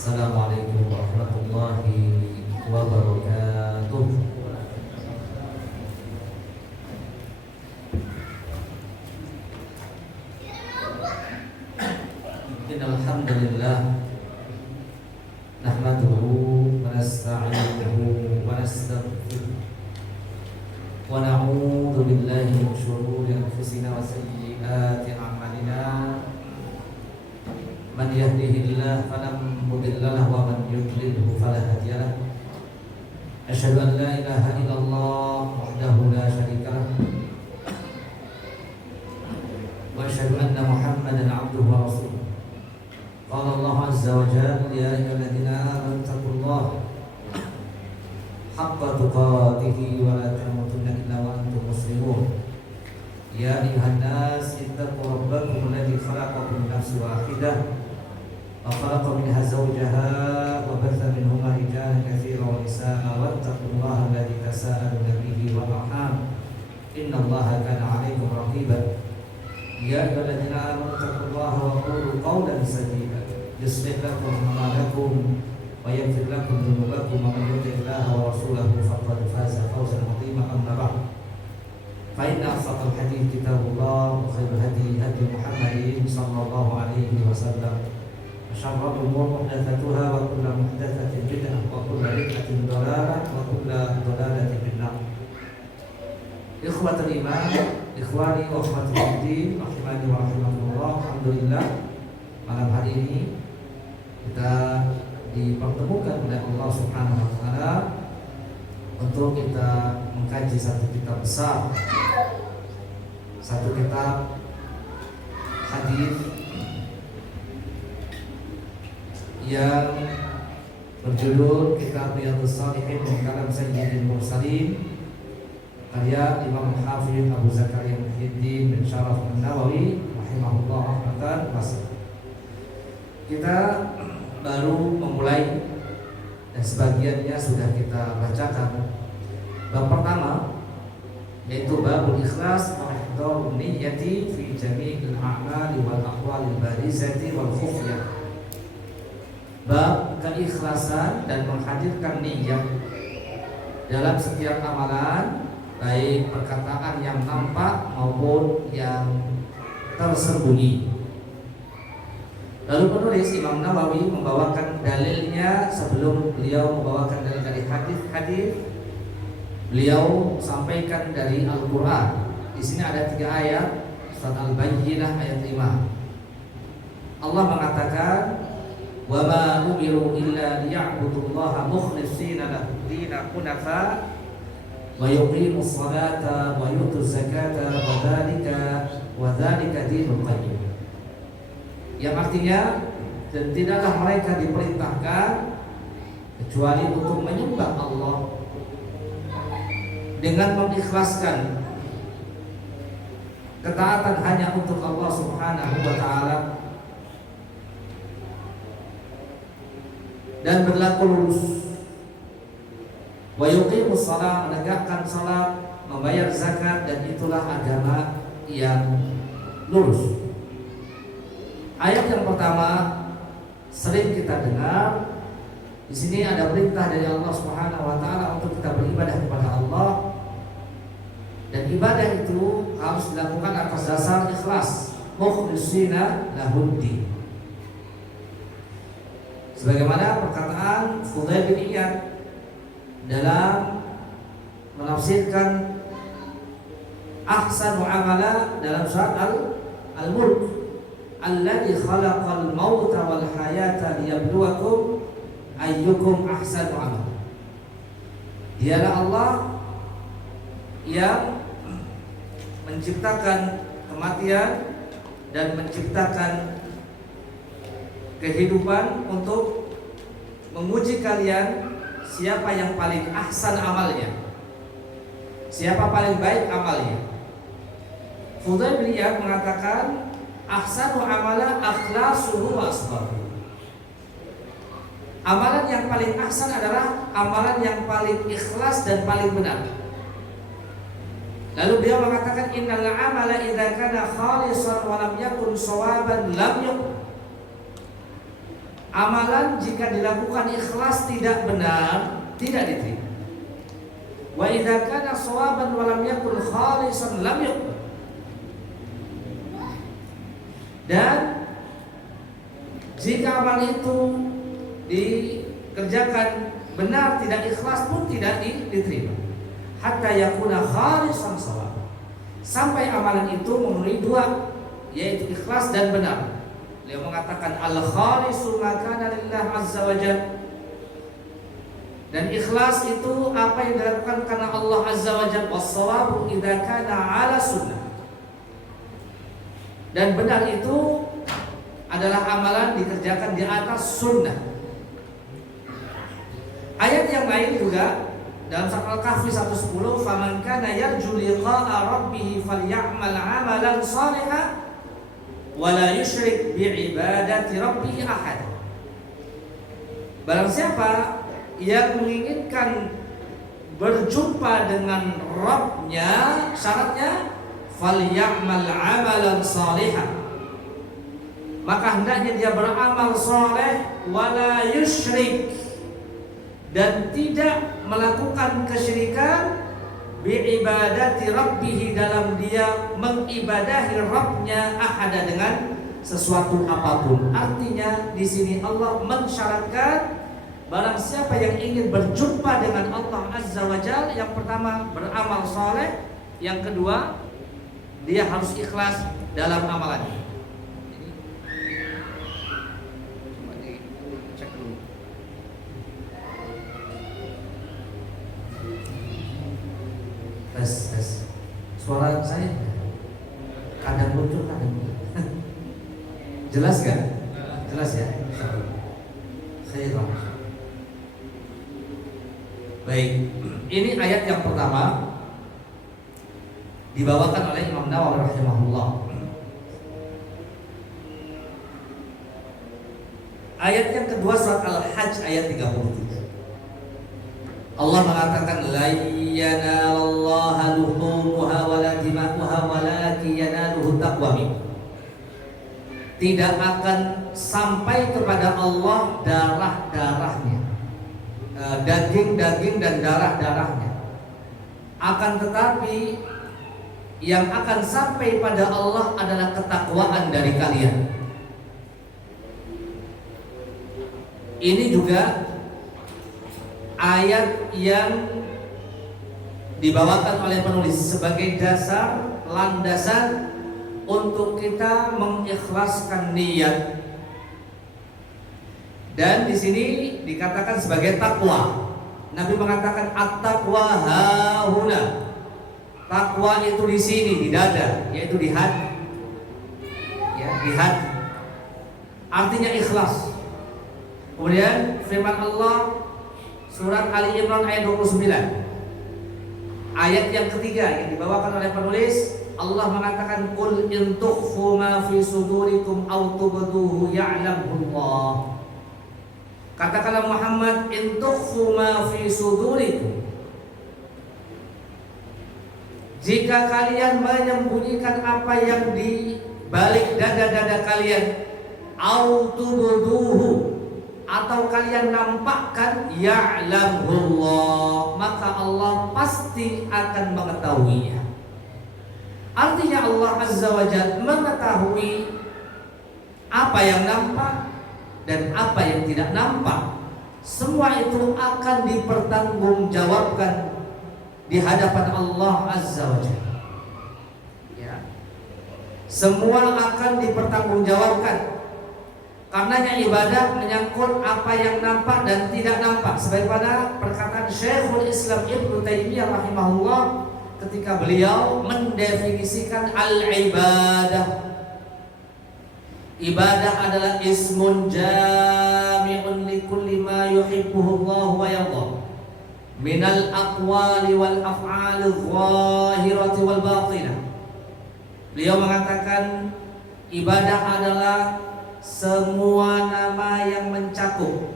Assalamualaikum warahmatullahi wabarakatuh. Innal hamdalillah nahmaduhu wa nasta'inuhu wa nastaghfiruh wa na'udzu billahi min shururi anfusina wa sayyiati a'malina. Man yahdihillahu fala mudilla lahu wa man yudlilhu fala hadiya lahu. Asyhadu an la ilaha illallah wahdahu la syarika lahu wa asyhadu anna Muhammadan 'abduhu wa rasuluh. Qala Allah azza wa jalla ya ayyuhalladzina amanu taqullaha haqqa tuqatih wa la tamutunna illa wa antum muslimun. Ya ayyuhan nas ittaqu rabbakum alladzi khalaqakum min nafsin wahidah wa khalaqa minha zawjaha wa batha minhuma rijalan katsiran wa nisaa'a wattaqullaha alladzi tasaaluna bihi wal arham innallaha kana 'alaykum raqiba. Ya ayyuhalladzina amanu taqullaha wa qulu qawlan sadida yuslih lakum a'malakum wa yaghfir lakum dhunubakum wa man yuti'illaha wa rasulahu faqad faza fawzan 'azima. Amma ba'd. Fa inna asdaqal hadits kitabullah wa khairul hadi hadi Muhammadin sallallahu alaihi wasallam. Syarrul umur muhdatsatuha wa kullu muhdatsatin bid'ah wa kullu bid'atin dhalalah wa kullu dhalalatin finnar. Ikhwatul iman, ikhwani wa akhwati din, rahimani wa rahimakumullah. Alhamdulillah, malam hari ini kita dipertemukan oleh Allah Subhanahu wa taala untuk kita mengkaji satu kitab besar, satu kitab hadis yang berjudul Kitab Riyadhus Shalihin min Kalam Sayyidil Mursalin, karya Imam Hafidz Abu Zakaria Muhyiddin bin Syaraf An-Nawawi rahimahullah rahmatan wasi'ah. Kita baru memulai dan sebagiannya sudah kita bacakan. Bab pertama yaitu babul ikhlas wa ihdharun niyyati fi jami'il a'mali wal aqwalil barizati wal khufyah. Bab keikhlasan dan menghadirkan niat dalam setiap amalan, baik perkataan yang nampak maupun yang tersembunyi. Lalu penulis Imam Nawawi membawakan dalilnya. Sebelum beliau membawakan dalil dari hadis, beliau sampaikan dari Al-Qur'an. Di sini ada 3 ayat, surat Al-Bayyinah ayat 5. Allah mengatakan, "Wa ma umiru illa liya'budullaha mukhlishina lahu-d-din hunafa wa yuqimus salata wa yutuz zakata wa dzalika dinul qayyim." Yang artinya, dan tidaklah mereka diperintahkan kecuali untuk menyembah Allah dengan mengikhlaskan ketaatan hanya untuk Allah Subhanahu wa taala dan berlaku lurus. Wa yuqimus shalah, menegakkan salat, membayar zakat, dan itulah agama yang lurus. Ayat yang pertama sering kita dengar. Di sini ada perintah dari Allah Subhanahu wa taala untuk kita beribadah kepada Allah, dan ibadah itu harus dilakukan atas dasar ikhlas, mukhlishina lahud-din. Sebagaimana perkataan Fudail bin Iyad dalam menafsirkan ahsanu amala dalam surat Al-Mulk, alladzi khalaqal mauta wal hayata liyabluwakum ayyukum ahsanu amala. Dialah Allah yang menciptakan kematian dan menciptakan kehidupan untuk menguji kalian siapa yang paling ahsan amalnya, siapa paling baik amalnya. Fudail bin Iyad mengatakan ahsanu amala akhlasuhu wa asbahu. Amalan yang paling ahsan adalah amalan yang paling ikhlas dan paling benar. Lalu beliau mengatakan innal amala idza kana khalisan wa lam yakun shawaban lam yakun. Amalan jika dilakukan ikhlas tidak benar, tidak diterima. Wa idza kana shawaban wa lam yakun khalisan lam yuqbal. Dan jika amal itu dikerjakan benar tidak ikhlas pun tidak diterima. Hatta yakuna khalisan shawab. Sampai amalan itu memenuhi dua, yaitu ikhlas dan benar. Beliau mengatakan al-khalisu ma kana lillah azza wa jalla. Dan ikhlas itu apa yang dilakukan karena Allah azza wa jalla. Was-shawabu idza kana ala sunnah. Dan benar itu adalah amalan dikerjakan di atas sunnah. Ayat yang lain juga dalam surat Al-Kahfi 110, "Faman kana yarju liqa'a rabbih falyamal 'amalan shalihan wa la yusyrik bi'ibadati rabbih ahad." Barang siapa yang menginginkan berjumpa dengan Rabb-Nya, syaratnya falyamal 'amalan shalihan. Maka hendaknya dia beramal saleh wala yusyrik, dan tidak melakukan kesyirikan bi'ibadati rabbih, dalam dia mengibadahi Rabb-Nya ahada dengan sesuatu apapun. Artinya di sini Allah mensyaratkan barang siapa yang ingin berjumpa dengan Allah azza wa jalla, yang pertama beramal saleh, yang kedua dia harus ikhlas dalam amalannya. Tes. Suara saya kadang muncul, kadang jelas gak? Jelas ya? Khairah. Baik, ini ayat yang pertama dibawakan oleh Imam Nawawi rahimahullah. Ayat yang kedua surat Al-Hajj ayat 33. Allah mengatakan la yanalallaha luhumuha wala dima'uha walakin yanaluhu taqwa minkum. Tidak akan sampai kepada Allah darah-darahnya, daging-daging dan darah-darahnya. Akan tetapi yang akan sampai pada Allah adalah ketakwaan dari kalian. Ini juga ayat yang dibawakan oleh penulis sebagai dasar landasan untuk kita mengikhlaskan niat. Dan di sini dikatakan sebagai takwa. Nabi mengatakan at-taqwa hahuna. Takwa itu di sini, di dada, yaitu di hati. Ya, di hati. Artinya ikhlas. Kemudian firman Allah surat Ali Imran ayat 29, ayat yang ketiga yang dibawakan oleh penulis, Allah mengatakan qul in tukhfu ma fi sudurikum aw tubduhu ya'lamu Allah. Katakanlah Muhammad, in tukhfu ma fi sudurikum, jika kalian menyembunyikan apa yang di balik dada-dada kalian, aw tubduhu, atau kalian nampakkan, ya'lamullah, maka Allah pasti akan mengetahuinya. Artinya Allah azza wa jalla mengetahui apa yang nampak dan apa yang tidak nampak. Semua itu akan dipertanggungjawabkan di hadapan Allah azza wa jalla. Ya. Semua akan dipertanggungjawabkan. Karenanya ibadah menyangkut apa yang nampak dan tidak nampak, sebagaimana perkataan Syekhul Islam Ibnu Taimiyah rahimahullah ketika beliau mendefinisikan al-ibadah. Ibadah adalah ismun jami'un likulli ma yuhibbuhu Allah wa yardah minal aqwali wal af'ali adh-dhahirati wal batinah. Beliau mengatakan ibadah adalah semua nama yang mencakup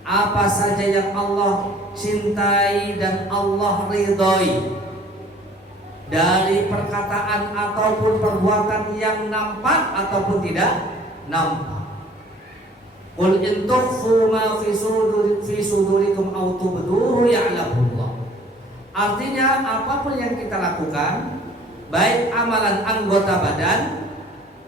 apa saja yang Allah cintai dan Allah ridhoi, dari perkataan ataupun perbuatan yang nampak ataupun tidak nampak. Qul in tukhfu ma fi sudurikum aw tubduhu ya'lamullah. Artinya apapun yang kita lakukan, baik amalan anggota badan,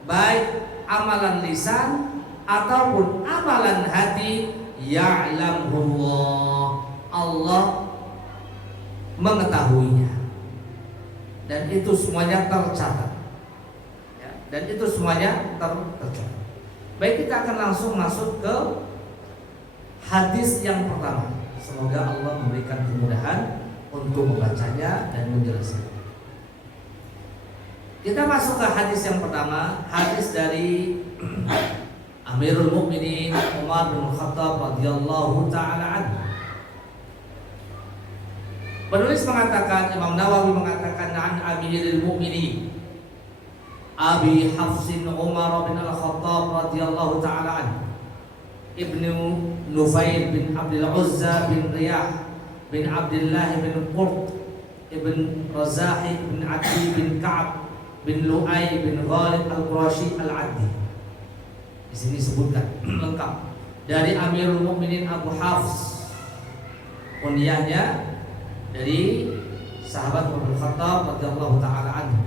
baik amalan lisan ataupun amalan hati, ya'lamullah, Allah mengetahuinya. Dan itu semuanya tercatat. Ya, dan itu semuanya tercatat. Baik, kita akan langsung masuk ke hadis yang pertama. Semoga Allah memberikan kemudahan untuk membacanya dan menjelaskan. Kita masuk ke hadis yang pertama, hadis dari Amirul Mukminin Umar bin Khattab radhiyallahu taala anhu. Penulis mengatakan, Imam Nawawi mengatakan, an Amirul Mukminin Abi Hafsin Umar bin Al-Khattab radhiyallahu taala anhu, Ibnu Nufail bin Abdul Uzza bin Riyah bin Abdullah bin Qurt ibn Razahi bin Adi bin Ka'ab bin Lu'ay bin Ghalib Al-Qurashi Al-Addi. Di sini disebutkan lengkap dari Amirul Mukminin Abu Hafs, kunyahnya dari sahabat Umar bin Khattab radhiyallahu taala anhu,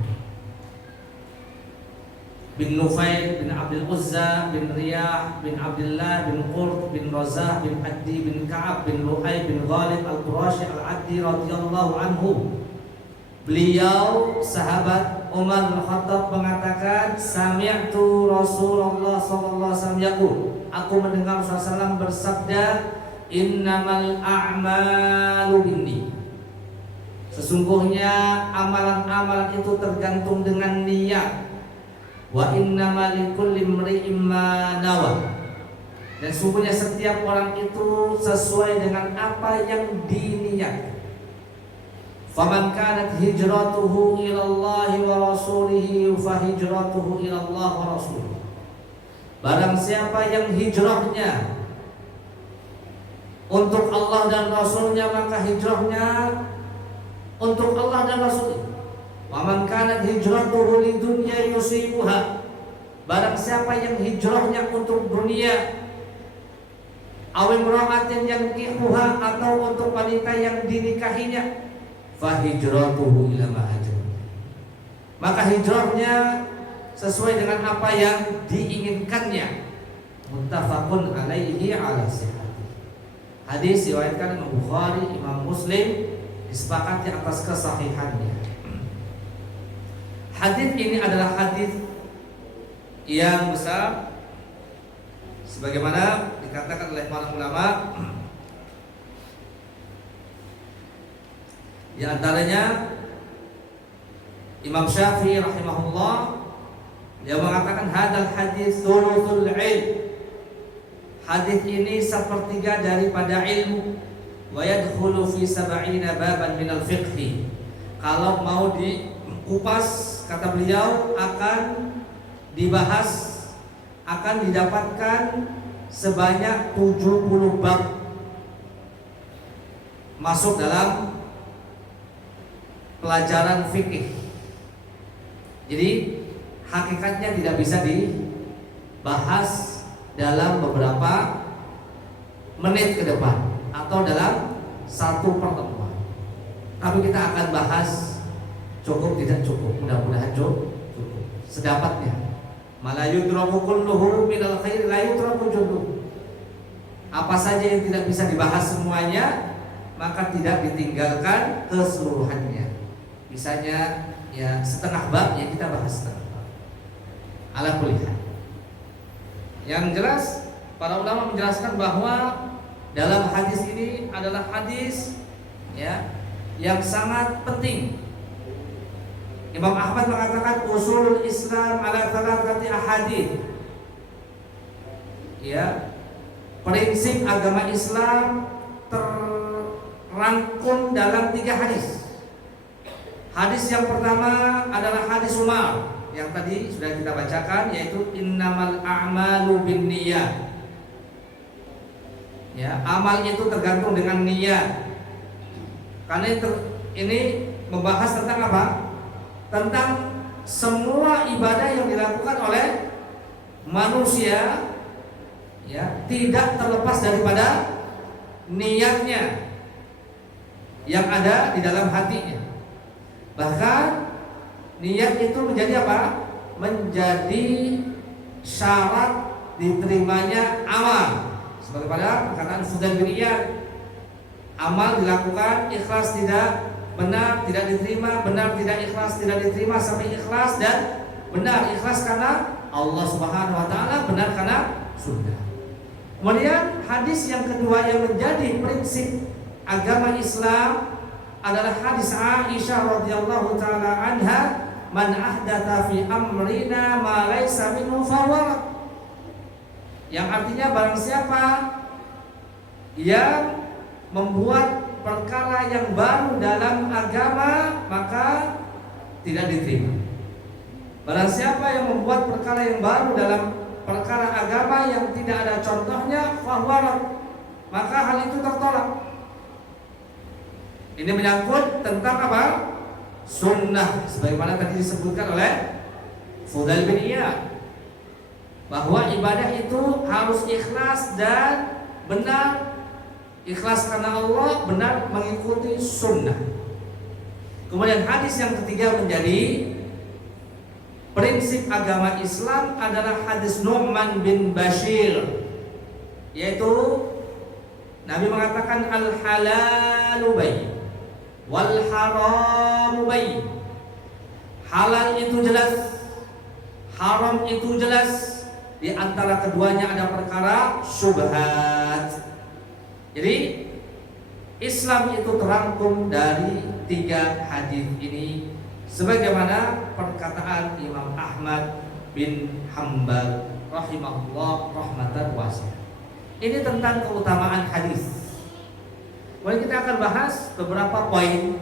bin Nufail bin Abdul Uzza bin Riyah bin Abdullah bin Qurt bin Razah bin Adi bin Ka'ab bin Lu'ay bin Ghalib Al-Qurashi Al-Addi radhiyallahu anhu. Beliau sahabat Umar bin Khattab mengatakan, sami'tu Rasulullah sallallahu alaihi wasallam yaqul, aku mendengar Rasulullah bersabda, innamal a'malu binniyat. Sesungguhnya amalan-amalan itu tergantung dengan niat. Wa innamal likulli imri'in ma nawa. Dan sungguhnya setiap orang itu sesuai dengan apa yang diniat. Faman kanat hijratuhu ila Allah wa rasulihi fa hijratuhu ila Allah wa rasulih. Barang siapa yang hijrahnya untuk Allah dan Rasulnya, maka hijrahnya untuk Allah dan Rasulnya. Wa man kanat hijratuhu lidunya yusibuha. Barang siapa yang hijrahnya untuk dunia, aw imra'atin yankihuha, atau untuk wanita yang dinikahinya, fa hijratuhu ila ma hajara. Maka hijrahnya sesuai dengan apa yang diinginkannya. Muttafaqun alaihi ala sihhat. Hadis diriwayatkan Imam Bukhari, Imam Muslim, disepakati atas kesahihannya. Hadis ini adalah hadis yang besar, sebagaimana dikatakan oleh para ulama. Di antaranya Imam Syafi'i rahimahullah, dia mengatakan hadal hadis thuluthul ilm. Hadis ini sepertiga daripada ilmu. Wa yadkhulu fi sab'ina baban minal fiqh. Kalau mau dikupas, kata beliau, akan dibahas, akan didapatkan sebanyak 70 bab masuk dalam pelajaran fikih. Jadi hakikatnya tidak bisa dibahas dalam beberapa menit ke depan atau dalam satu pertemuan. Tapi kita akan bahas cukup tidak cukup, mudah-mudahan cukup, sedapatnya. Mala yudraku kulluhu minal khair la yudraku julluhu. Apa saja yang tidak bisa dibahas semuanya, maka tidak ditinggalkan keseluruhannya. Misalnya ya setengah bab, ya kita bahas setengah bab. Ala kulli hal. Yang jelas para ulama menjelaskan bahwa dalam hadis ini adalah hadis ya yang sangat penting. Imam Ahmad mengatakan usulul Islam ala thalathati ahadits. Ya, prinsip agama Islam terrangkum dalam 3 hadis. Hadis yang pertama adalah hadis Umar yang tadi sudah kita bacakan, yaitu innamal a'malu binniyat. Ya, amal itu tergantung dengan niat. Karena ini membahas tentang apa? Tentang semua ibadah yang dilakukan oleh manusia ya, tidak terlepas daripada niatnya yang ada di dalam hatinya. Bahkan niat itu menjadi apa? Menjadi syarat diterimanya amal. Sebagaimana perkataan Fudail bin Iyad, amal dilakukan, ikhlas tidak, benar tidak diterima, benar tidak ikhlas tidak diterima, sampai ikhlas dan benar. Ikhlas karena Allah Subhanahu wa taala, benar karena sunnah. Kemudian hadis yang kedua yang menjadi prinsip agama Islam adalah hadis Aisyah radhiyallahu taala anha, man ahdatsa fi amrina ma laysa minhu fahuwa. Yang artinya barang siapa yang membuat perkara yang baru dalam agama maka tidak diterima. Barang siapa yang membuat perkara yang baru dalam perkara agama yang tidak ada contohnya, fahuwa, maka hal itu tertolak. Ini menyangkut tentang apa? Sunnah, sebagaimana tadi disebutkan oleh Fudail bin Iyad, bahwa ibadah itu harus ikhlas dan benar. Ikhlas karena Allah, benar mengikuti sunnah. Kemudian hadis yang ketiga menjadi prinsip agama Islam adalah hadis Nu'man bin Bashir, yaitu Nabi mengatakan al-halalu bayyin wal haramu bayyin. Halal itu jelas, haram itu jelas. Di antara keduanya ada perkara syubhat. Jadi Islam itu terangkum dari 3 hadis ini, sebagaimana perkataan Imam Ahmad bin Hanbal rahimahullah rahmatan wasi'ah. Ini tentang keutamaan hadis. Kemudian kita akan bahas beberapa poin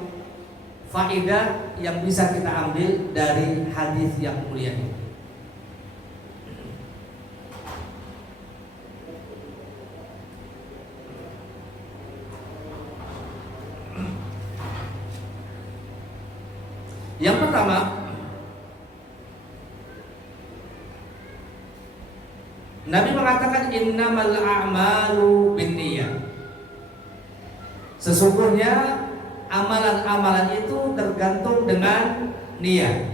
faedah yang bisa kita ambil dari hadis yang mulia ini. Yang pertama, Nabi mengatakan innamal a'malu binniyat. Sesungguhnya amalan-amalan itu tergantung dengan niat.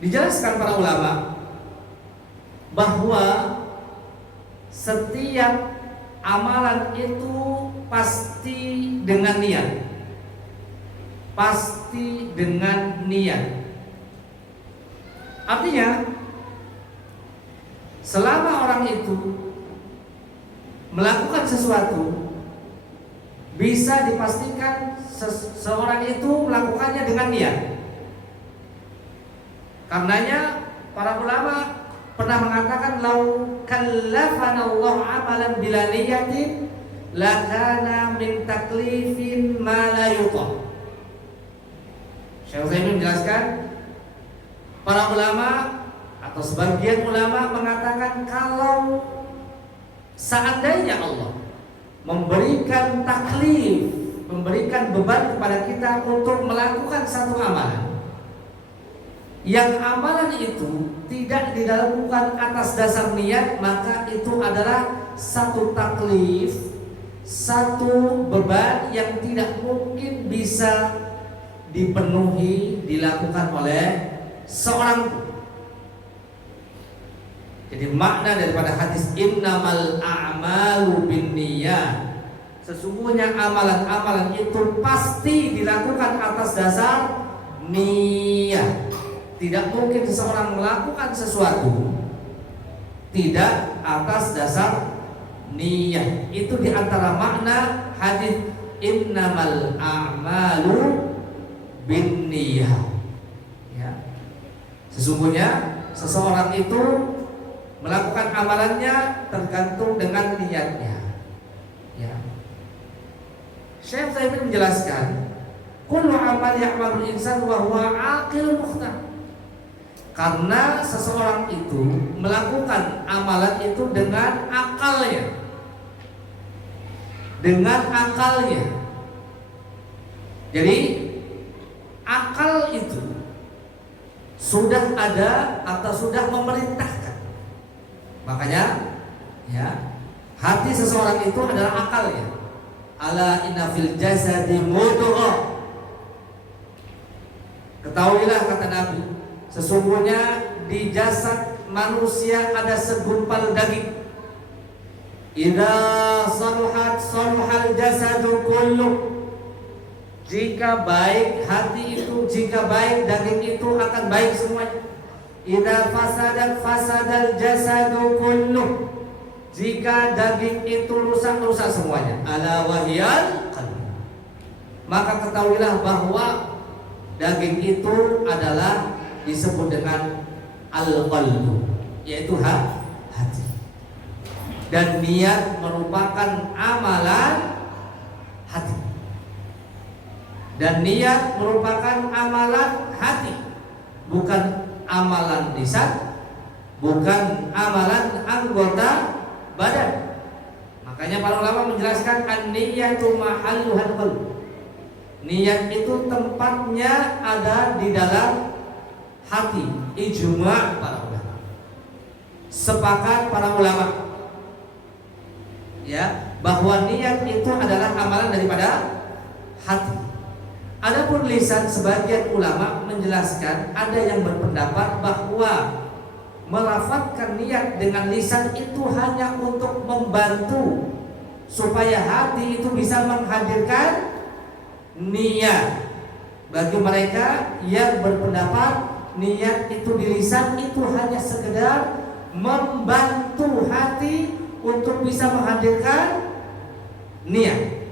Dijelaskan para ulama bahwa setiap amalan itu pasti dengan niat. Pasti dengan niat. Artinya selama orang itu melakukan sesuatu, bisa dipastikan seorang itu melakukannya dengan niat. Karenanya para ulama pernah mengatakan lau kallafana Allah amalan bila niyatin lakana min taklifin ma la yuta. Syekh Utsaimin menjelaskan, para ulama atau sebagian ulama mengatakan kalau seandainya Allah memberikan taklif, memberikan beban kepada kita untuk melakukan satu amalan, yang amalan itu tidak dilakukan atas dasar niat, maka itu adalah satu taklif, satu beban yang tidak mungkin bisa dipenuhi, dilakukan oleh seorang. Jadi makna daripada hadis innamal a'malu binniyat, sesungguhnya amalan-amalan itu pasti dilakukan atas dasar niat. Tidak mungkin seseorang melakukan sesuatu tidak atas dasar niat. Itu diantara makna hadis innamal a'malu binniyat. Ya. Sesungguhnya seseorang itu melakukan amalannya tergantung dengan niatnya. Ya. Syekh Utsaimin menjelaskan, kullu amal ya'malul insan wa huwa aqilun mukhtar. Karena seseorang itu melakukan amalan itu dengan akalnya. Dengan akalnya. Jadi akal itu sudah ada atau sudah memerintahkan. Makanya ya, hati seseorang itu adalah akalnya. Ala inna fil jasadi mudghah. Ketahuilah kata Nabi, sesungguhnya di jasad manusia ada segumpal daging. Idza saluhat saluhal jasadu kulluh. Jika baik hati itu, jika baik daging itu akan baik semuanya. Idza fasadat fasadal jasadu kulluh. Jika daging itu rusak semuanya. Ala wahyal qalb. Maka ketahuilah bahwa daging itu adalah disebut dengan al-qalbu, yaitu hati. Dan niat merupakan amalan hati. Dan niat merupakan amalan hati, bukan amalan lisan, bukan amalan anggota badan. Makanya para ulama menjelaskan an-niyatu mahalluhal qalb. Niat itu tempatnya ada di dalam hati. Ijma' para ulama. Sepakat para ulama ya, bahwa niat itu adalah amalan daripada hati. Adapun lisan, sebagian ulama menjelaskan, ada yang berpendapat bahwa melafazkan niat dengan lisan itu hanya untuk membantu supaya hati itu bisa menghadirkan niat. Bagi mereka yang berpendapat niat itu di lisan itu hanya sekedar membantu hati untuk bisa menghadirkan niat.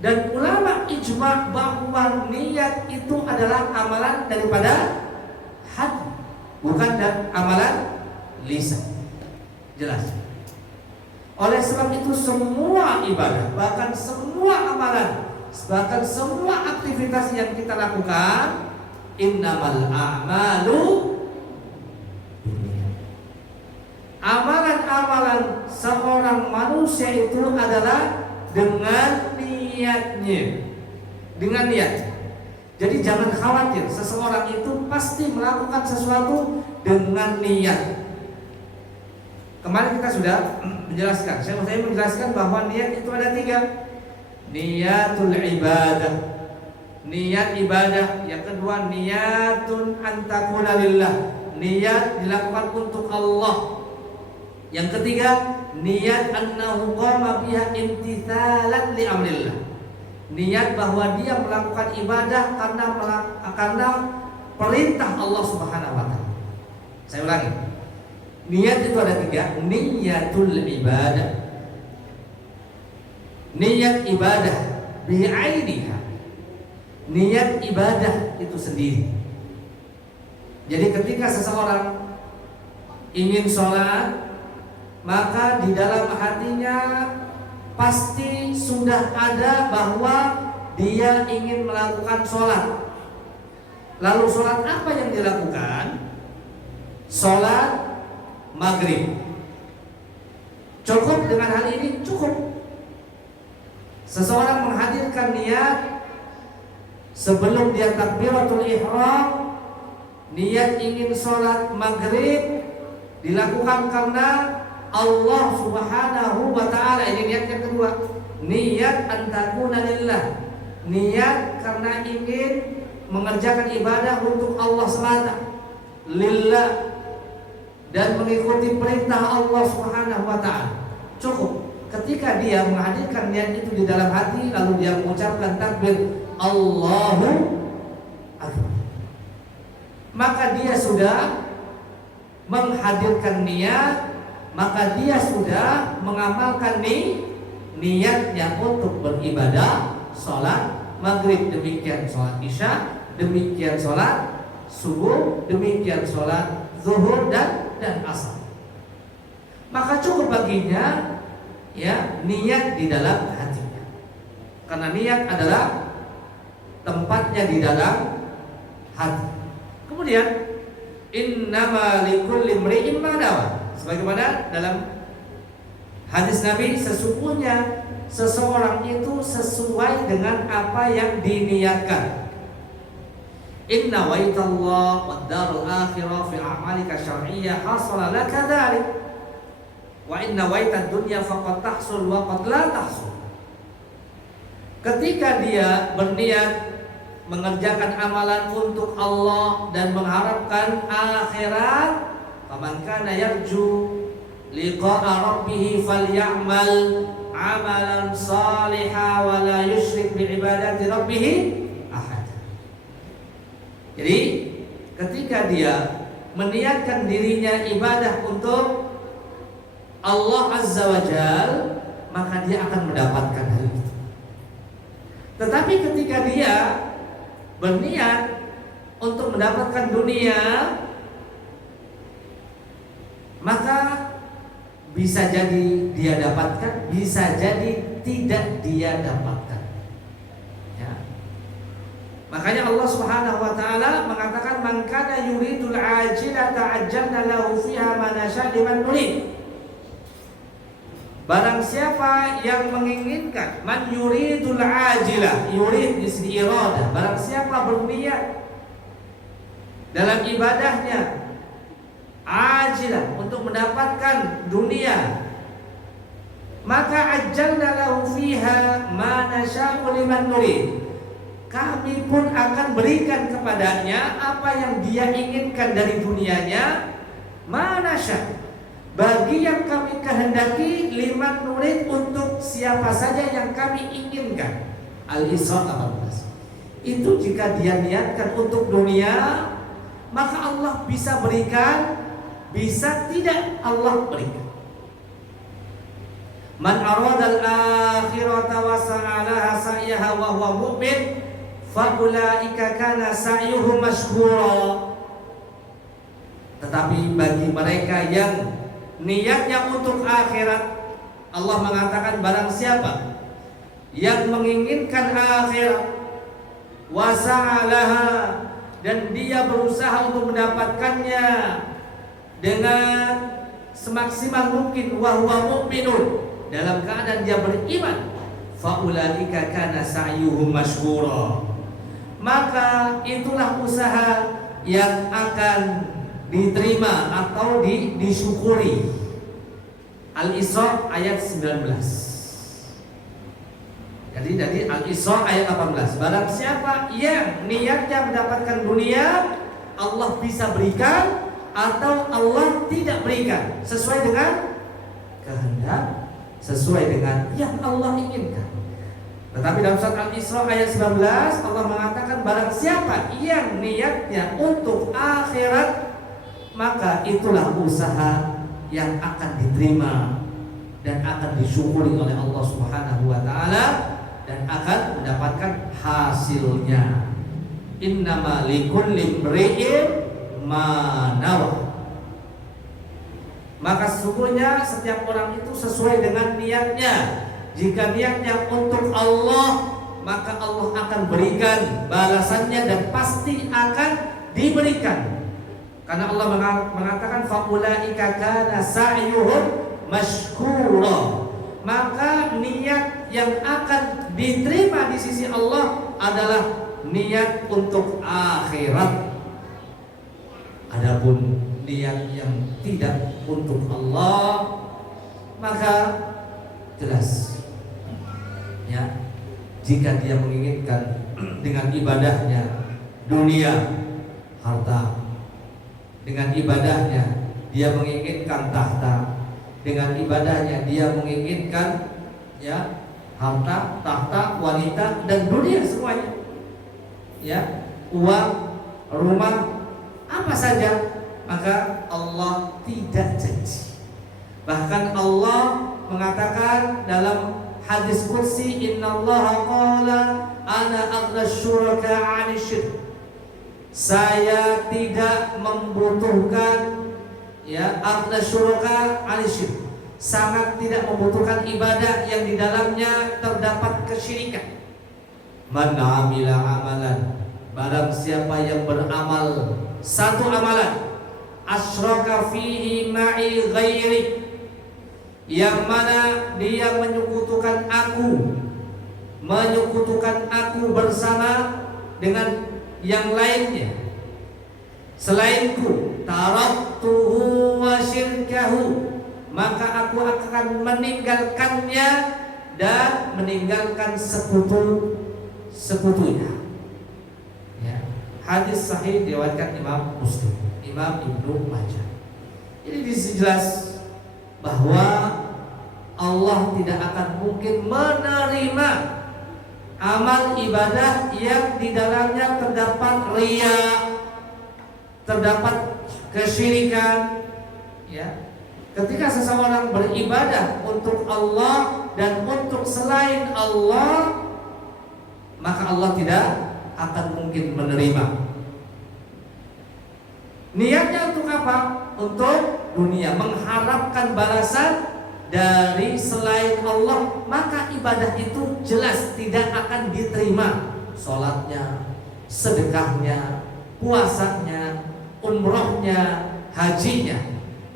Dan ulama ijma' bahwa niat itu adalah amalan daripada hati, bukan amalan lisan. Jelas. Oleh sebab itu semua ibadah, bahkan semua amalan, bahkan semua aktivitas yang kita lakukan, innamal a'malu, amalan-amalan seorang manusia itu adalah dengan niatnya, dengan niat. Jadi jangan khawatir, seseorang itu pasti melakukan sesuatu dengan niat. Kemarin kita sudah menjelaskan, saya menjelaskan bahwa niat itu ada 3. Niatul ibadah, niat ibadah. Yang kedua, niatun antakuna lillah, niat dilakukan untuk Allah. Yang ketiga, niat annahu qama biha imtithalan li amrillah, niat bahwa dia melakukan ibadah karena perintah Allah Subhanahu wa taala. Saya ulangi. Niat itu ada 3, niyatul ibadah. Niat ibadah bi'ainiha. Niat ibadah itu sendiri. Jadi ketika seseorang ingin sholat, maka di dalam hatinya pasti sudah ada bahwa dia ingin melakukan sholat. Lalu sholat apa yang dilakukan? Sholat maghrib. Cukup dengan hal ini? Cukup. Seseorang menghadirkan niat sebelum dia takbiratul ihram, niat ingin sholat maghrib dilakukan karena Allah Subhanahu wa ta'ala. Ini niat yang kedua. Niat antakuna lillah, niat karena ingin mengerjakan ibadah untuk Allah semata, lillah, dan mengikuti perintah Allah Subhanahu wa ta'ala. Cukup. Ketika dia menghadirkan niat itu di dalam hati, lalu dia mengucapkan takbir Allahu Akbar, maka dia sudah menghadirkan niat, maka dia sudah mengamalkan niatnya untuk beribadah sholat maghrib, demikian sholat isya, demikian sholat subuh, demikian sholat zuhur dan asar. Maka cukup baginya ya niat di dalam hatinya, karena niat adalah tempatnya di dalam hati. Kemudian innama likulli imri'in ma nawa, sebagaimana dalam hadis Nabi, sesungguhnya seseorang itu sesuai dengan apa yang diniatkan. inna waitallah wad darul akhirah fi a'malika syar'iyyah hasala laka dzalik wa inna waitad dunya faqad tahsul wa qad la tahsul. Ketika dia berniat mengerjakan amalan untuk Allah dan mengharapkan akhirat, faman kana yarju liqa'a rabbih falyamal amalan salihan wa la yusyrik bi ibadati rabbih ahad. Jadi ketika dia meniatkan dirinya ibadah untuk Allah Azza wa Jal, maka dia akan mendapatkan hal itu. Tetapi ketika dia berniat untuk mendapatkan dunia, maka bisa jadi dia dapatkan, bisa jadi tidak dia dapatkan. Ya. Makanya Allah Subhanahu wa taala mengatakan man kana yuridul ajila ta'ajjalna lahu fiha ma nasha liman nurid. Barang siapa yang menginginkan, man yuridul ajilah, yurid di sini iradah. Barang siapa berniat dalam ibadahnya ajilah untuk mendapatkan dunia, maka ajjalna lahu fiha ma nasya'u liman nurid. Kami pun akan berikan kepadanya apa yang dia inginkan dari dunianya, ma nasya', bagi yang kami kehendaki, liman nurid, untuk siapa saja yang kami inginkan. Al-Isra 18. Itu jika dia niatkan untuk dunia, maka Allah bisa berikan, bisa tidak Allah berikan. Man arada al-akhirata wa sa'alaha sa'yaha wa huwa mu'min fa ulaika kana sa'yuhum mashkura. Tetapi bagi mereka yang niatnya untuk akhirat, Allah mengatakan barang siapa yang menginginkan akhirat wa sa'alaha, dan dia berusaha untuk mendapatkannya dengan semaksimal mungkin, wa huwa mu'minun, dalam keadaan dia beriman, fa ulaika kana sa'yuhum mashkura, maka itulah usaha yang akan diterima atau disyukuri. Al-Isra ayat 19. Jadi Al-Isra ayat 18. Barang siapa yang niatnya mendapatkan dunia, Allah bisa berikan atau Allah tidak berikan, sesuai dengan kehendak, sesuai dengan yang Allah inginkan. Tetapi dalam surat Al-Isra ayat 19 Allah mengatakan barang siapa yang niatnya untuk akhirat, maka itulah usaha yang akan diterima dan akan disyukuri oleh Allah Subhanahu wa taala dan akan mendapatkan hasilnya. Innama likulli imri'in ma nawa. Maka sesungguhnya setiap orang itu sesuai dengan niatnya. Jika niatnya untuk Allah, maka Allah akan berikan balasannya dan pasti akan diberikan. Karena Allah mengatakan faulaika kana sa'yuhum mashkura, maka niat yang akan diterima di sisi Allah adalah niat untuk akhirat. Adapun niat yang tidak untuk Allah, maka jelas ya, jika dia menginginkan dengan ibadahnya dunia, harta, dengan ibadahnya dia menginginkan tahta, dengan ibadahnya dia menginginkan ya harta, tahta, wanita dan dunia semuanya, ya, uang, rumah, apa saja, maka Allah tidak janji. Bahkan Allah mengatakan dalam hadis qudsi, innallaha qala ana aghna syuraka 'ani syirk. Saya tidak membutuhkan ya aghna syuraka 'ani syirk. Sangat tidak membutuhkan ibadah yang di dalamnya terdapat kesyirikan. Man 'amila amalan, barang siapa yang beramal satu amalan, asyraka fihi ma'i ghairi, yang mana dia menyekutukan aku bersama dengan yang lainnya selainku, taraktuhu wa syirkahu, maka aku akan meninggalkannya dan meninggalkan sekutunya. Ya. Hadis sahih diriwayatkan Imam Muslim, Imam Ibnu Majah. Jadi jelas bahwa Allah tidak akan mungkin menerima amal ibadah yang di dalamnya terdapat riya, terdapat kesyirikan. Ya. Ketika seseorang beribadah untuk Allah dan untuk selain Allah, maka Allah tidak akan mungkin menerima. Niatnya untuk apa? Untuk dunia, mengharapkan balasan dari selain Allah, maka ibadah itu jelas tidak akan diterima. Sholatnya, sedekahnya, puasanya, umrohnya, hajinya.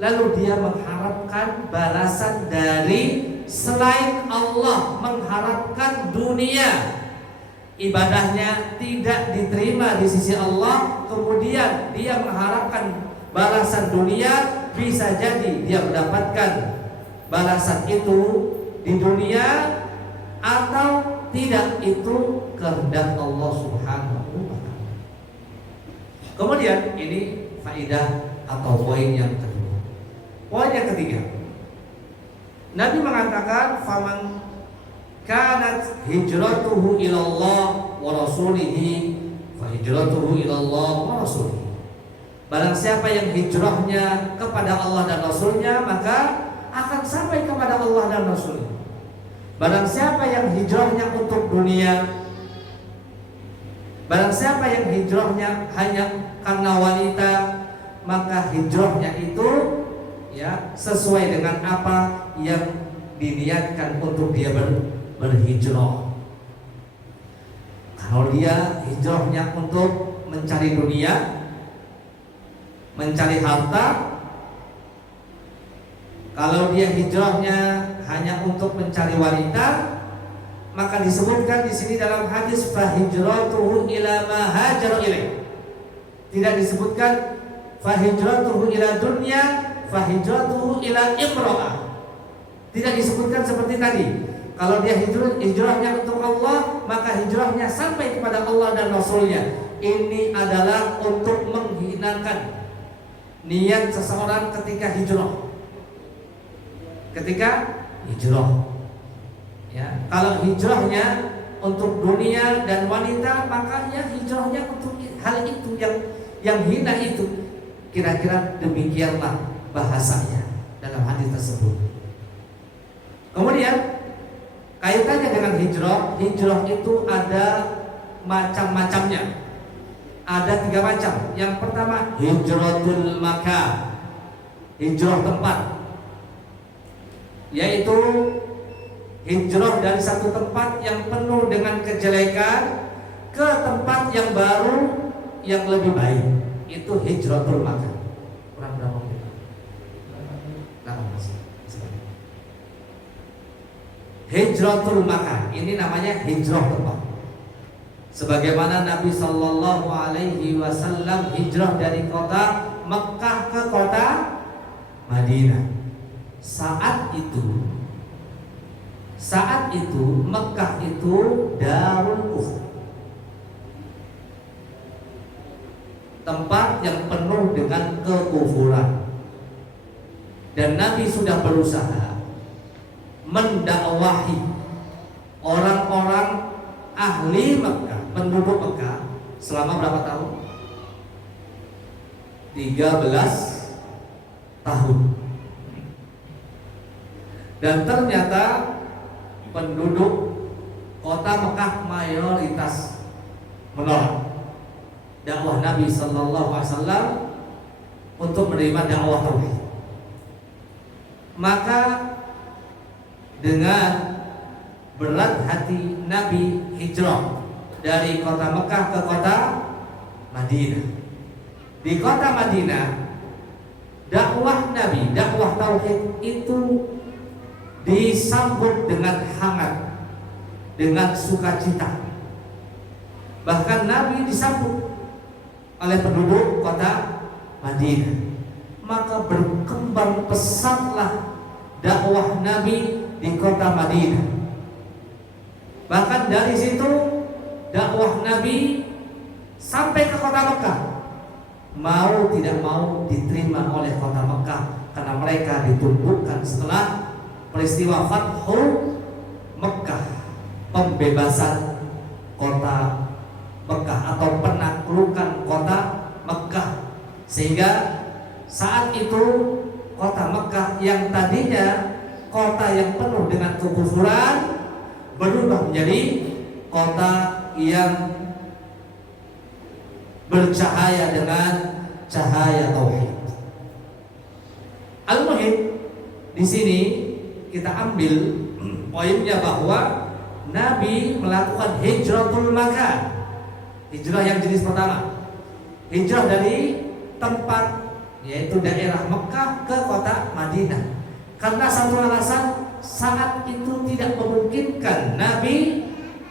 Lalu dia mengharapkan balasan dari selain Allah, mengharapkan dunia. Ibadahnya tidak diterima di sisi Allah, kemudian dia mengharapkan balasan dunia. Bisa jadi dia mendapatkan balasan itu di dunia atau tidak, itu kehendak Allah Subhanahu wa ta'ala. Kemudian ini faidah atau poin yang kedua. Poin yang ketiga, Nabi mengatakan faman kanat hijratuhu ilallah wa rasulihi fa hijratuhu ilallah wa rasulihi. Barang siapa yang hijrahnya kepada Allah dan Rasulnya, maka akan sampai kepada Allah dan Rasulnya. Barang siapa yang hijrahnya untuk dunia, barang siapa yang hijrahnya hanya karena wanita, maka hijrahnya itu ya sesuai dengan apa yang diniatkan untuk dia berhijrah. Kalau dia hijrahnya untuk mencari dunia, mencari harta, kalau dia hijrahnya hanya untuk mencari wanita, maka disebutkan di sini dalam hadis fa hijratuhu ila ma hajara ilaih. Tidak disebutkan fa hijratuhu ila dunya, fa hijratuhu ila imra'ah. Tidak disebutkan seperti tadi. Kalau dia hijrahnya untuk Allah, maka hijrahnya sampai kepada Allah dan Rasulnya. Ini adalah untuk menghinakan niat seseorang ketika hijrah. Ketika hijrah, ya, kalau hijrahnya untuk dunia dan wanita, maka ya hijrahnya untuk hal itu yang hina itu. Kira-kira demikianlah bahasanya dalam hadis tersebut. Kemudian kaitannya dengan hijrah, hijrah itu ada macam-macamnya. Ada 3 macam. Yang pertama hijratul makan, hijrah tempat, yaitu hijrah dari satu tempat yang penuh dengan kejelekan ke tempat yang baru yang lebih baik. Itu hijratul makan. Kurang berapa menit? 8 masih. Hijratul makan ini namanya hijrah tempat. Sebagaimana Nabi Sallallahu Alaihi Wasallam hijrah dari kota Mekah ke kota Madinah. Saat itu Mekah itu darul kufur, tempat yang penuh dengan kekufuran. Dan Nabi sudah berusaha mendakwahi orang-orang ahli Mekah, penduduk Mekah selama berapa tahun? 13 tahun. Dan ternyata penduduk kota Mekah mayoritas menolak dakwah Nabi Sallallahu Alaihi Wasallam untuk menerima dakwah tauhid. Maka dengan berat hati Nabi hijrah dari kota Mekah ke kota Madinah. Di kota Madinah, dakwah Nabi, dakwah tauhid itu disambut dengan hangat, dengan sukacita. Bahkan Nabi disambut oleh penduduk kota Madinah. Maka berkembang pesatlah dakwah Nabi di kota Madinah. Bahkan dari situ dakwah Nabi sampai ke kota Mekah. Mau tidak mau diterima oleh kota Mekah karena mereka ditumbuhkan setelah peristiwa Fathu Mekah, pembebasan kota Mekah atau penaklukan kota Mekah. Sehingga saat itu kota Mekah yang tadinya kota yang penuh dengan kekufuran berubah menjadi kota yang bercahaya dengan cahaya tauhid. Al-Muhim di sini kita ambil poinnya bahwa Nabi melakukan hijratul makan. Hijrah yang jenis pertama, hijrah dari tempat yaitu daerah Mekah ke kota Madinah. Karena satu alasan, saat itu tidak memungkinkan Nabi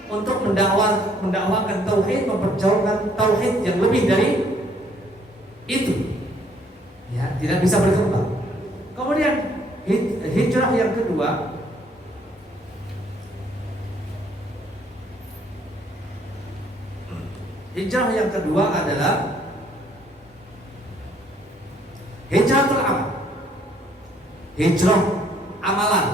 untuk mendakwakan tauhid, memperjuangkan tauhid yang lebih dari itu. Ya, tidak bisa berkembang. Kemudian hijrah yang kedua, adalah hijratul amal. Hijrah amalan,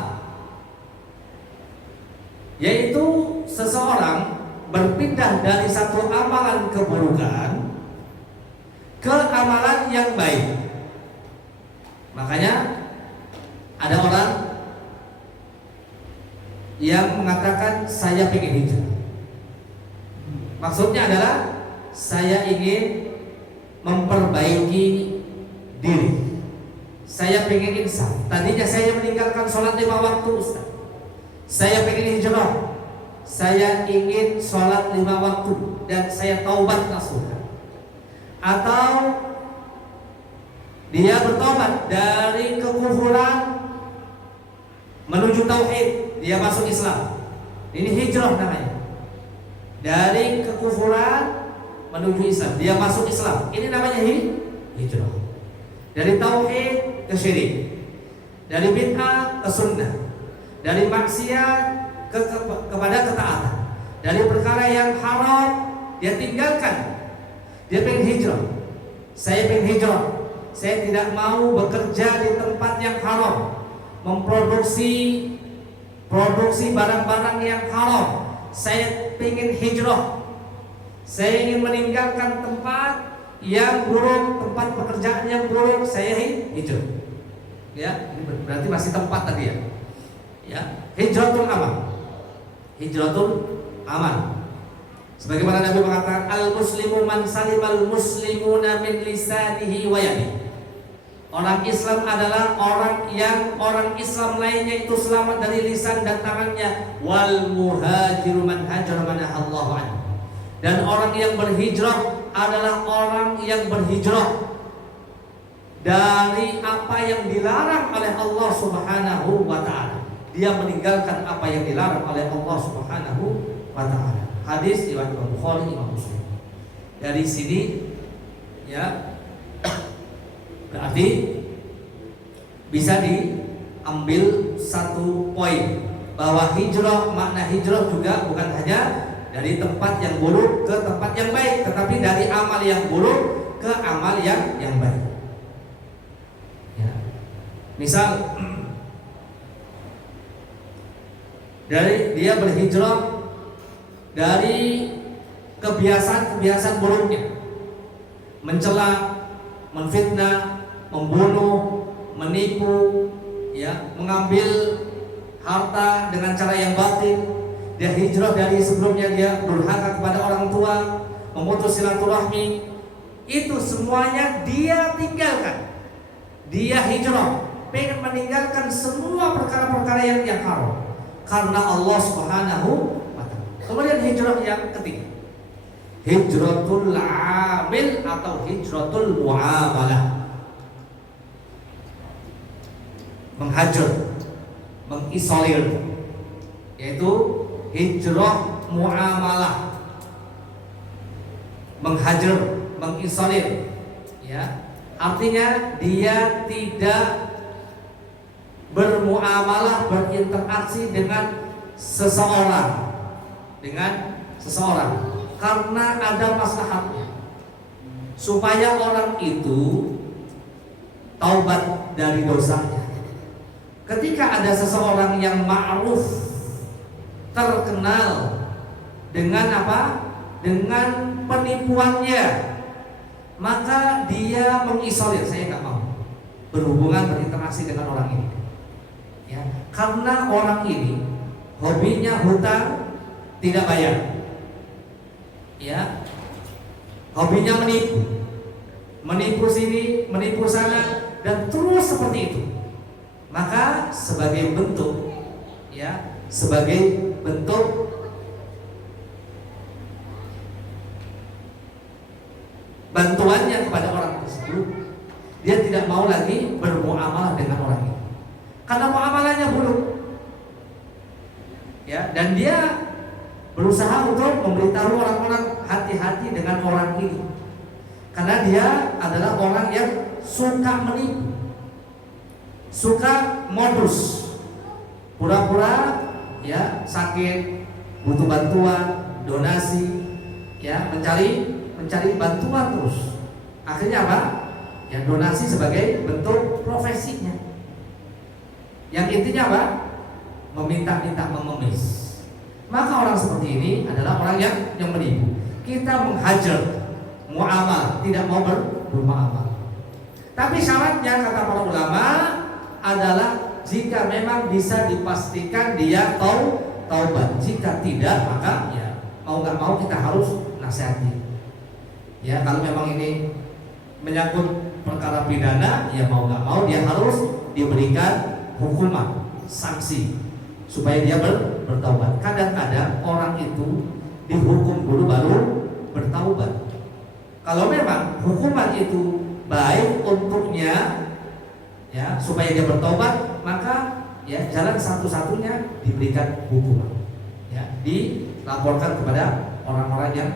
yaitu seseorang berpindah dari satu amalan keburukan ke amalan yang baik. Makanya ada orang yang mengatakan saya ingin hijrah. Maksudnya adalah saya ingin memperbaiki diri. Saya pengen insaf. Tadinya saya meninggalkan sholat 5 waktu, Ustaz. Saya pengen hijrah. Saya ingin sholat 5 waktu dan saya taubat nasuha. Atau dia bertobat dari kekufuran menuju tauhid, dia masuk Islam. Ini hijrah namanya. Dari kekufuran menuju Islam, dia masuk Islam. Ini namanya hijrah. Dari tauhid ke syirik, dari bid'ah ke sunnah, dari maksiat kepada ketaatan, dari perkara yang haram dia tinggalkan. Dia pengen hijrah. Saya pengen hijrah. Saya tidak mau bekerja di tempat yang haram, memproduksi barang-barang yang haram. Saya pengen hijrah. Saya ingin meninggalkan tempat yang buruk, tempat pekerjaan yang buruk, saya hijrah. Ya, ini berarti masih tempat tadi ya. Ya, hijratul amal. Hijratul amal. Sebagaimana Nabi mengatakan, al-muslimu man salimal muslimuna min lisanihi wa yadihi. Orang Islam adalah orang Islam lainnya itu selamat dari lisan dan tangannya. Wal muhajiru man hajara manahallahu anhu. Dan orang yang berhijrah adalah orang yang berhijrah dari apa yang dilarang oleh Allah Subhanahu wa ta'ala. Dia meninggalkan apa yang dilarang oleh Allah Subhanahu wa ta'ala. Hadis riwayat Bukhari, Imam Muslim. Dari sini ya berarti bisa diambil satu poin bahwa hijrah, makna hijrah juga bukan hanya dari tempat yang buruk ke tempat yang baik, tetapi dari amal yang buruk ke amal yang baik. Ya. Misal dari dia berhijrah dari kebiasaan buruknya, mencela, menfitnah, membunuh, menipu, ya, mengambil harta dengan cara yang batil. Dia hijrah dari sebelumnya dia durhaka kepada orang tua, memutus silaturahmi. Itu semuanya dia tinggalkan. Dia hijrah, pengen meninggalkan semua perkara-perkara yang haram karena Allah Subhanahu wa ta'ala. Kemudian hijrah yang ketiga, hijratul amil atau hijratul muamalah. Menghajar, mengisolir, yaitu hijrah muamalah. Menghajar mengisolir, ya. Artinya dia tidak bermuamalah, berinteraksi dengan seseorang, karena ada maslahatnya, supaya orang itu taubat dari dosanya. Ketika ada seseorang yang ma'ruf, terkenal dengan apa? Dengan penipuannya, maka dia mengisolir. Saya nggak mau berhubungan, berinteraksi dengan orang ini, ya, karena orang ini hobinya hutang tidak bayar, ya, hobinya menipu sini, menipu sana, dan terus seperti itu. Maka sebagai bentuk, ya, sebagai bentuk bantuannya kepada orang tersebut, dia tidak mau lagi bermuamalah dengan orang ini karena muamalahnya buruk, ya, dan dia berusaha untuk memberitahu orang-orang hati-hati dengan orang ini karena dia adalah orang yang suka menipu, suka modus, pura-pura, ya, sakit, butuh bantuan, donasi, ya, mencari bantuan terus. Akhirnya apa? Ya, donasi sebagai bentuk profesinya. Yang intinya apa? Meminta-minta, mengemis. Maka orang seperti ini adalah orang yang menipu. Kita menghajar muamalah, tidak mau bermuamalah. Tapi syaratnya kata para ulama adalah jika memang bisa dipastikan dia taubat. Jika tidak, maka ya mau nggak mau kita harus nasihati. Ya, kalau memang ini menyangkut perkara pidana, ya mau nggak mau dia harus diberikan hukuman, sanksi, supaya dia bertaubat. Kadang-kadang orang itu dihukum dulu baru bertaubat. Kalau memang hukuman itu baik untuknya, ya, supaya dia bertaubat, maka ya jalan satu-satunya diberikan hukuman, ya, dilaporkan kepada orang-orang yang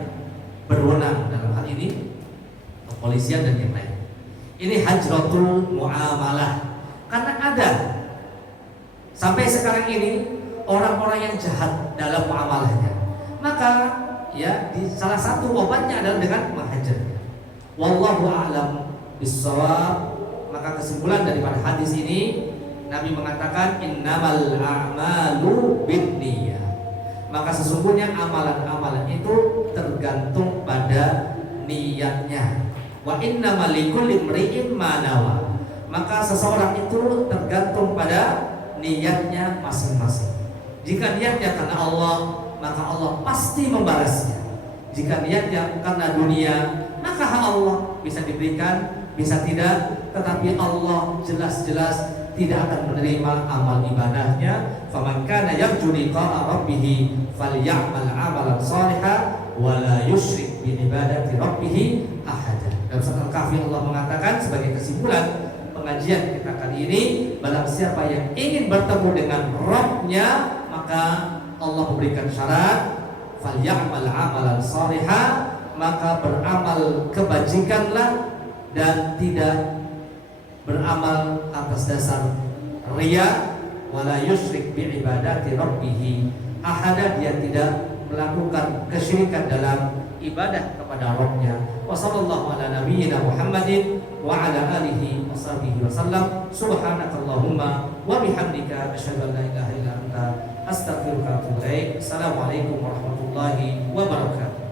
berwenang, dalam hal ini kepolisian dan yang lain. Ini hajratul muamalah. Karena ada sampai sekarang ini orang-orang yang jahat dalam muamalahnya. Maka ya salah satu obatnya adalah dengan menghajarnya. Wallahu a'lam bissawab. Maka kesimpulan daripada hadis ini, Nabi mengatakan innamal a'malu binniyah. Maka sesungguhnya amalan-amalan itu tergantung pada niatnya. Wa innamal likulli imri'in ma nawa. Maka seseorang itu tergantung pada niatnya masing-masing. Jika niatnya karena Allah, maka Allah pasti membalasnya. Jika niatnya karena dunia, maka hak Allah bisa diberikan, bisa tidak, tetapi Allah jelas-jelas tidak akan menerima amal ibadahnya. Faman kana yarju liqa'a rabbih falyamal 'amalan shalihan wa la yusyrik bi ibadati rabbih ahada. Dalam surat Al-Kahfi Allah mengatakan sebagai kesimpulan pengajian kita kali ini, barang siapa yang ingin bertemu dengan Rabb-nya, maka Allah memberikan syarat falyamal 'amalan shalihan, maka beramal kebajikanlah dan tidak beramal atas dasar riya, wala yusyrik bi ibadati rabbih ahada, dia tidak melakukan kesyirikan dalam ibadah kepada Rabb-nya. Wa sallallahu ala nabiyyina Muhammadin wa ala alihi washabihi wasallam. Subhanakallahumma wa bihamdika asyhadu an la ilaha illa anta astaghfiruka wa atubu ilaik. Assalamualaikum warahmatullahi wabarakatuh.